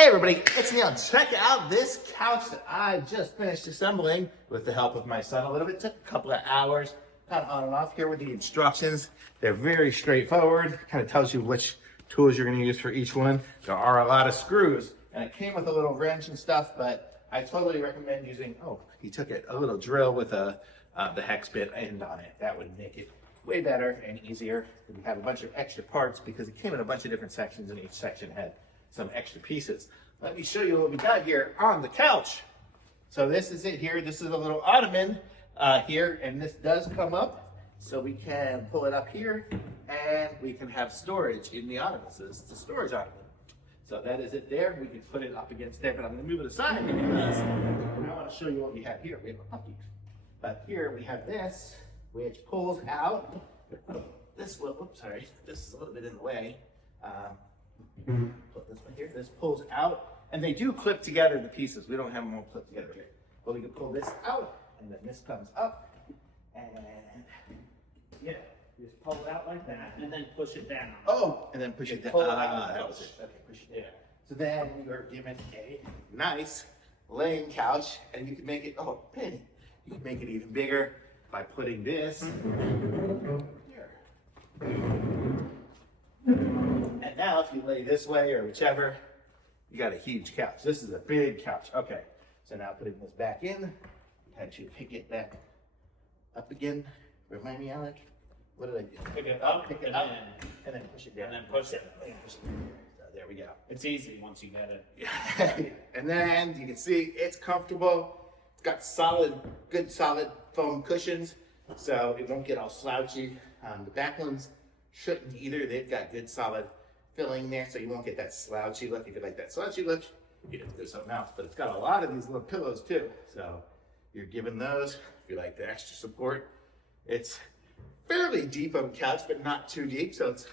Hey everybody, it's Neil. Check out this couch that I just finished assembling with the help of my son a little bit. It took a couple of hours, kind of on and off. Here with the instructions. They're very straightforward. Kind of tells you which tools you're going to use for each one. There are a lot of screws, and it came with a little wrench and stuff, but I totally recommend using, he took it, a little drill with the hex bit end on it. That would make it way better and easier. We have a bunch of extra parts because it came in a bunch of different sections, and each section had some extra pieces. Let me show you what we got here on the couch. So this is it here. This is a little Ottoman here, and this does come up, so we can pull it up here, and we can have storage in the Ottoman. So this is a storage Ottoman. So that is it there. We can put it up against there, but I'm going to move it aside because I want to show you what we have here. We have a puppy. But here we have this, which pulls out. This is a little bit in the way. Put this one here. This pulls out, and they do clip together the pieces. We don't have them all clipped together here, but we can pull this out, and then this comes up, and yeah, just pull it out like that, and then push it down. And then push it down. Pull it like That was it. Okay, push it down. Yeah. So then we are given a nice laying couch, and you can make it. Penny. You can make it even bigger by putting this here. And now if you lay this way or whichever, you got a huge couch. This is a big couch. Okay, so now putting this back in, had to pick it back up again. Remind me, Alec, what did I do? Pick it up, and then push it down. and then push it. So there we go. It's easy once you get it. And then you can see it's comfortable. It's got good solid foam cushions, so it won't get all slouchy. The back ones shouldn't either. They've got good solid filling there, so you won't get that slouchy look. If you like that slouchy look, you have to do something else. But it's got a lot of these little pillows too, so you're given those. If you like the extra support, it's fairly deep on the couch, but not too deep, so it's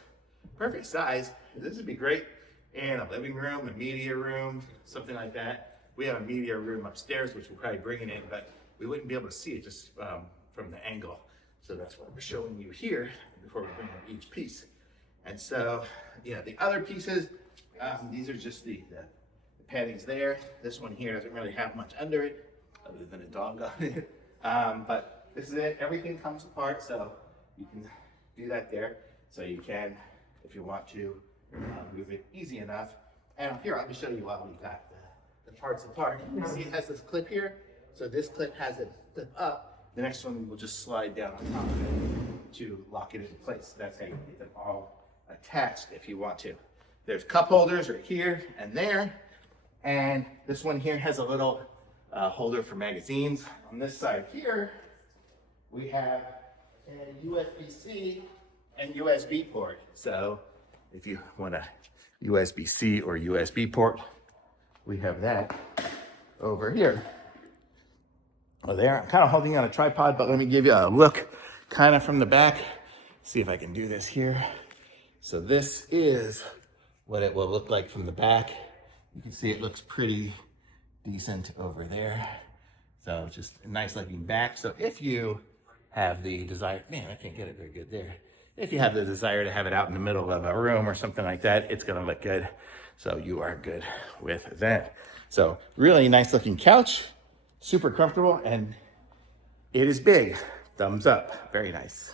perfect size. This would be great in a living room, a media room, something like that. We have a media room upstairs, which we'll probably bring it in, but we wouldn't be able to see it just from the angle. So that's why we're showing you here before we bring in each piece. And so, the other pieces, these are just the paddings there. This one here doesn't really have much under it, other than a dog on it. But this is it. Everything comes apart, so you can do that there. So you can, if you want to, move it easy enough. And here, let me show you while we got the parts apart. You see it has this clip here. So this clip has it flip up. The next one will just slide down on top of it to lock it into place. That's how you get them all attached if you want to. There's cup holders right here and there. And this one here has a little holder for magazines. On this side here, we have a USB-C and USB port. So if you want a USB-C or USB port, we have that over here. There, I'm kind of holding on a tripod, but let me give you a look kind of from the back. See if I can do this here. So this is what it will look like from the back. You can see it looks pretty decent over there. So just a nice looking back. So if you have the desire, man, I can't get it very good there. If you have the desire to have it out in the middle of a room or something like that, it's gonna look good. So you are good with that. So really nice looking couch. Super comfortable, and it is big. Thumbs up. Very nice.